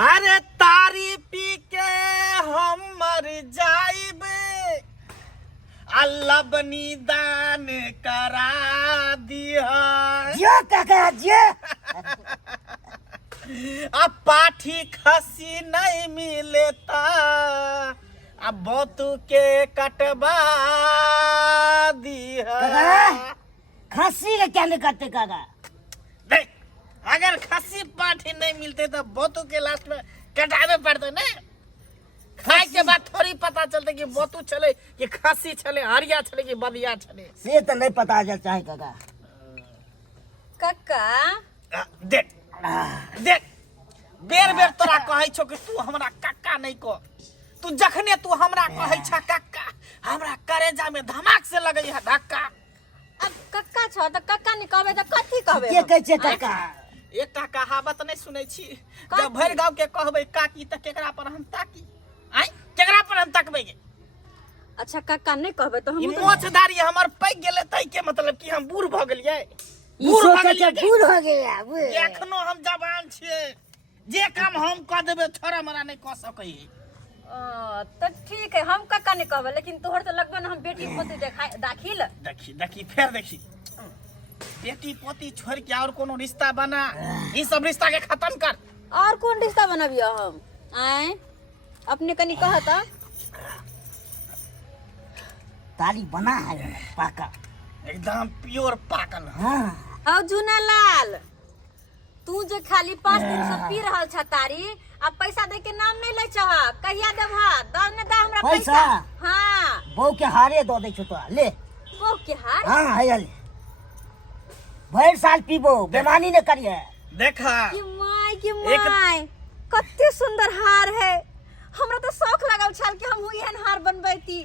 अरे तारी पी के हम मर जाइब, अल्लाह बनी दान करा दिया। जो काका जो अब पाठी खसी नहीं मिलेता, अब बोतू के कटवा दिया। काका खस्सी का क्या नहीं करते काका? देख, अगर खसी पाठी नहीं मिलते तो बोतू के लास्ट में कटावे पड़ते ना। खाए के बाद थोड़ी पता चलते कि बोतू चले कि खसी चले, हरिया चले कि बदिया चले। से तो नहीं पता चल चाहे काका। कक्का देख देख, बेर बेर तोरा कहै छौ कि तू हमरा कक्का नहीं को। तू जखने तू हमरा कहै छ कक्का, हमरा करेजा में धमाक से लगै है धक्का। अब कक्का छ त कक्का नहीं कहबे त कथी कहबे? के कहै छै काका? एकटा कहावत नहीं सुनै छी, जब भरि गांव के कहबै काकी त केकरा पर हम ताकी? आइ केकरा पर हम तकबै गे? अच्छा कक्का नहीं कहबे तो हम ई मोछदारी हमर पैग गेलै तै के मतलब कि हम बूढ़ भ गेलियै। बूढ़ हो गया, बूढ़ हो गया। एखनो हम जवान छियै, जे काम हम क देबै छोरा मरा नहीं क सकै। तो ठीक है, हम कक्का नहीं कहबे, लेकिन तोहर तो लगबे हम बेटी पोती दाखिल। देखी देखी फिर देखी, बेटी पोती छोड़ के और कोनो रिश्ता बना, ई सब रिश्ता के खत्म कर। और कौन रिश्ता बनाबियो हम? आए अपने कनी कहता ताली बना है पाका, एकदम प्योर पाकल। हाँ औ जुना लाल, तू जो खाली 5 दिन से पी रहल छ तारी, अब पैसा दे के नाम नहीं ले चाह, कहिया देबा? द ने दा हमरा पैसा। हां बहू के हारे दो दे तो ले। वो के हार? हाँ है ले, भर साल पीबो, बेमानी न करिए। देखा की माय कत्ते सुंदर हार है। हमरा तो शौक लागल छल कि हम एहन हार बनबैती।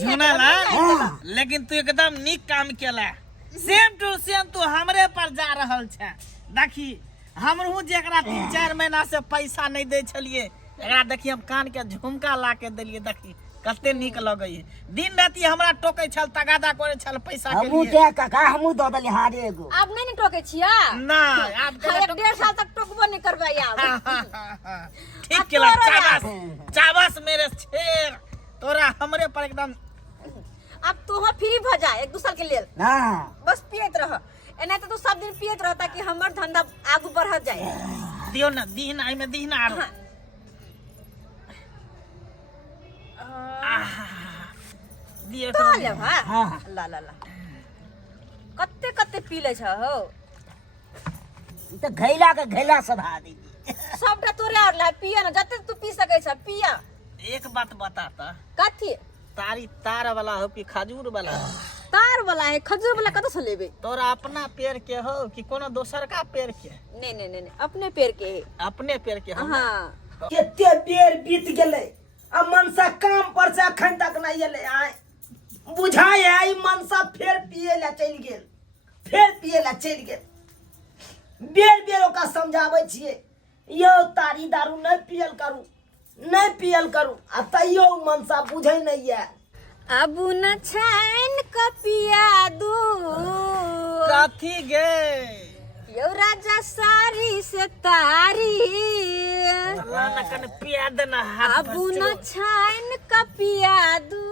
जुना लाल, लेकिन तू एकदम नीक काम केला। सेम टू सेम तू हमरे पर जा रहल छ। देखी हमहू जेकरा 3-4 महीना से पैसा नहीं दे छलिए, एकरा देखी हम कान के झुमका ला के देलिए। देखी कते नीक लगै है। दिन राति हमरा टोकै छल, तगादा करे छल पैसा के हमू लिए। के काका हमू दो दली हारे एगो। अब नहीं टोके छिया ना आप के 1.5 साल तक टोकबो नहीं करबै अब। ठीक केला। चाबस मेरे शेर, तोरा हमरे पर एकदम। अब तू फ्री भ जा 1-2 साल के लिए, हाँ बस पियत रह। एने तो तू सब दिन पियत रह ताकि हमर धंधा आगू बढ़त जाए। दियो ना, दीन आई में दीन आरो। दियो तो ले भा हाँ। ला ला ला कत्ते कत्ते पी ले छ हो। ई तो घैला के घैला सधा दी। सबटा तोरे और ला पिया ना, जते तू पी सकै छ पिया। एक बात बता ता, कथी? तारी तार वाला हो कि खजूर वाला? तार वाला है, खजूर वाला कत से लेबे? तोरा अपना पेड़ के हो कि कोनो दोसर का पेड़ के? नहीं नहीं नहीं, अपने पेड़ के है। अपने पेड़ के हो। हाँ केते बेर बीत गेले, अब मनसा काम पर से अखन तक नहीं एले। आए बुझाय आई मनसा फेर पिए ला चल गेल, फेर पिए ला चल गेल। बेर बेर ओका समझाबै छियै, यो तारी दारू नहीं पियल करू, नहीं पियल करू, आ तैयो मनसा बुझै नहीं है। अब न छाइन कपिया दू कथी गे? यो राजा सारी से तारी, लाना कने पिया देना हाथ अब न छाइन कपिया दू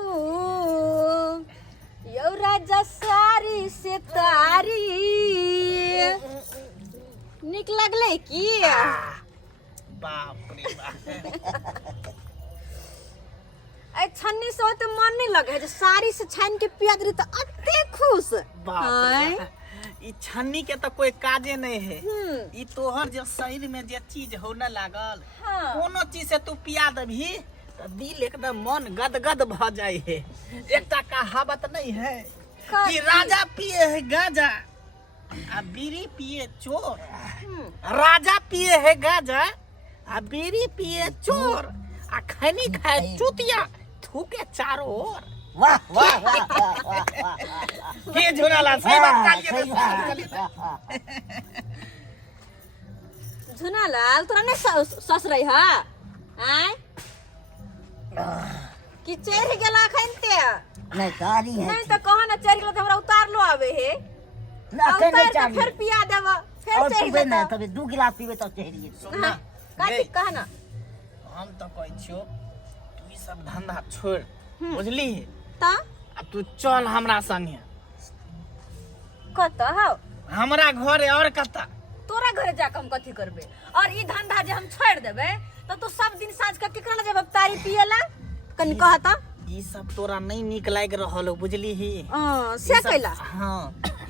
यो राजा सारी से तारी। निक लगले की? बाप रे बाप। ए छन्नी से तो मन नहीं लगे, जो सारी से छाइन के पिया दे तो अत्ते खुश। बाप रे बाप। ई छन्नी के तो कोई काजे नहीं है। ई तोहर जो शरीर में जे चीज होने लागल, हाँ। कोनो चीज से तू पिया देभी तो दिल एकदम मन गदगद भ जाए है। एकटा कहावत नहीं है कि राजा पिए है गांजा आ बीड़ी पिए चोर। राजा पिए है गांजा आ बीड़ी पिए चोर, आ खैनी खाए चुतिया, थूके चारों ओर। वाह वाह वाह वाह वाह। के झुनाला सही बात कालिए। झुना लाल तोरा नहीं सस रही हा? आय कि चढ़ गेला खनते? नहीं तारी है। नहीं तो कहो ना चढ़ गेला तो हमरा उतार लो आवे है। ना के नहीं उतार के चाहिए। फिर पिया देबा, फिर और चढ़ पीबे ना जेता। तबे 2 गिलास पीबे तो चढ़िए। सुनना, का गे, कह ना हम तो कहै छियो तू ई सब धंधा छोड़ बुझली ता अब तू चल हमरा संगे कत हो हमरा घर और कता तोरा घरे जाके हम कथी करबे और ई धंधा जे हम छोड़ देबे तो तू सब दिन साँझ के केकरा जब तारी पिएला कनी कहता ई सब तोरा नहीं निक लाग रहल हो बुझली ही से कैला हाँ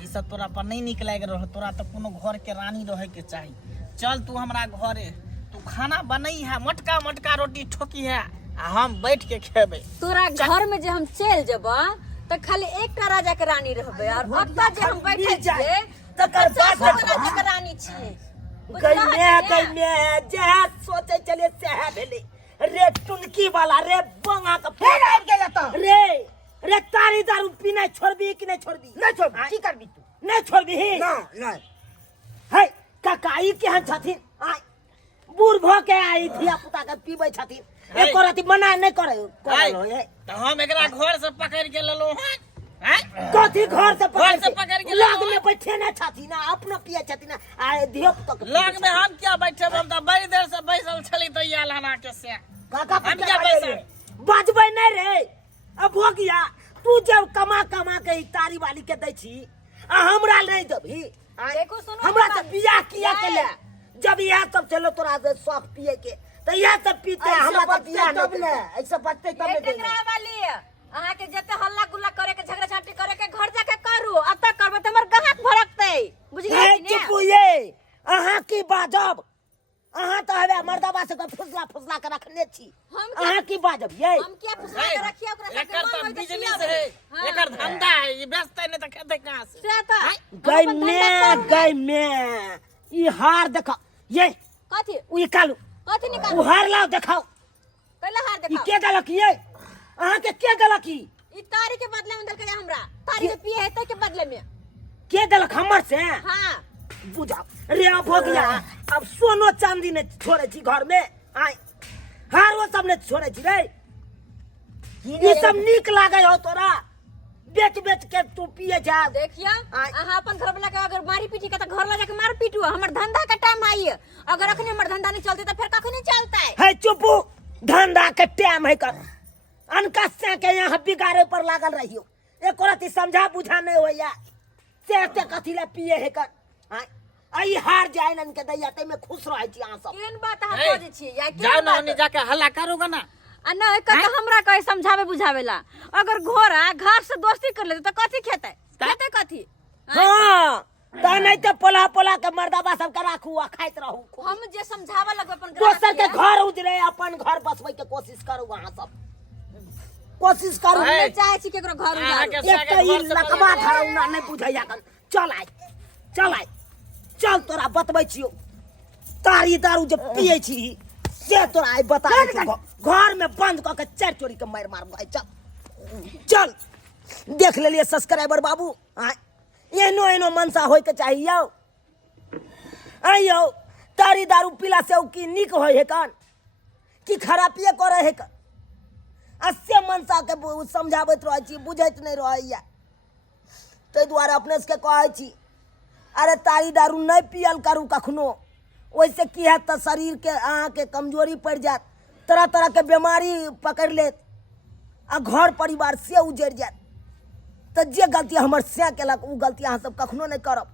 ई सब तोरा पर नहीं निक लाग रहल तोरा तो कोनो घर के रानी रहे के चाही चल तू हमरा घरे तू खाना बनई है मोटका मोटका रोटी ठोकी है आ हम बैठ के खेबे तोरा घर में जे हम चल जेबा त खाली एकटा राजा के रानी रहबे और ओत्ता जे हम बैठे छिए तकर बाद राजा के रानी छिए गई में जे सोचे चले से भेले रे टुनकी वाला रे बंगा का फेर आब गेल त रे तारी दारू पीना छोड़बी कि नहीं छोड़बी नहीं छोड़ की करबी तू नहीं छोड़बी नहीं है काकाई के हन छथिन आय बूढ़ भ के आई धिया पुता के पीबै छथिन एको राती मना नहीं करे तो हम एकरा घर से पकड़ के लेलो हैं कथी घर से पकड़ के लग में बैठे ना छथिन अपना पिए छथिन आ धिया पुता के लग में हम क्या बैठे हम तो बड़ी देर से बैसल छली तो या लहना के से काका हम क्या बैठे बजबै नहीं रे अब हो गया तू जब कमा कमा के ई तारी वाली के दै छी आ हमरा नहीं देबी देखो सुनो हमरा से बियाह किया के ले जब यह सब चलो तोरा से शौक पिए के तो यह सब पीते हमरा तो बियाह तब ने ऐसे बचते तब ये टकरा वाली अहाँ के जते हल्ला गुल्ला करे के झगड़ा झाटी करे के घर जाके करू अब तक करबे त हमर गहक भड़कते बुझलिए कि ने चुप ये अहाँ की बाजब अहाँ तो हवे मर्दबा से फुसला फुसला के रखने छी अहाँ की बाजब ये हम क्या फुसला के रखिए ओकरा एकर तो बिजनेस है एकर धंधा है ये बेचते नहीं तो खेते कहां से से त गई में ई हार देखा ये कथी ई कालू कथी निकाल उ हार लाओ देखाओ कैला हार ई देखा के देलक ये अहाँ के देलक ई ई तारी के बदले में देलके हमरा तारी के पिए है के बदले में के देलक हमर से हां बुझा रे अब हो गया अब सोनो चांदी ने छोड़े छी घर में आय हारो सब ने छोड़े छी रे ये सब नीक लागे हो तोरा बेच बेच के तू पिए जा देखिया अहाँ अपन घर वाला के अगर मारी पीटी के त घर ला जाके मार पीटू हमर धंधा का टाइम आई अगर अखने हमर धंधा नहीं चलते त फिर कखन नहीं चलता है चुपू धंधा के टाइम है कर अनका से के यहाँ बिगाड़े पर लागल रहियो एक रति समझा बुझा नहीं होया से कथी ले पिए है कर आई हार जाए नन के दैया ते में खुश रह छी अहाँ सब केन बात हम खोजे छी या के जाओ ना ओने जाके हल्ला करोगा ना आ न कत हमरा कहे समझावे बुझावेला अगर घोड़ा घास से दोस्ती कर लेते त कथी खेते खेते कथी हां ता नहीं तो पोला पोला के मर्दाबा सब के राखू आ खाइत रहू हम जे समझावा लगबे अपन दोसर के घर उजरे अपन घर बसबै के कोशिश करू अहाँ सब कोशिश करू मैं चाहे छी केकरो घर उजाड़ू एक तो ई लकवा धरौना नहीं बुझैया कन चल आइ चल तोरा बतबै छियो तारी दारू जे पिए छी से तोरा आई बता घर में बंद क के चार चोरी के मार भाई चल देख लेलिए सब्सक्राइबर बाबू एनो मनसा होय के चाहिए आइयो तारी दारू पीला से की निक होय है कान की खरापिए करे है कान असे मनसा के समझाबैत रहै छी बुझैत नहीं रहैया तै दुआरे अपने से कहै छी अरे तारी दारू नहीं पियल करू कखनो वैसे की है तो शरीर के अहाँ के कमजोरी पड़ जात तरह तरह के बीमारी पकड़ लेत आ घर परिवार से उजड़ जात तो जे गलती हमर से केलक उ गलती अहाँ सब कखनो नहीं करब।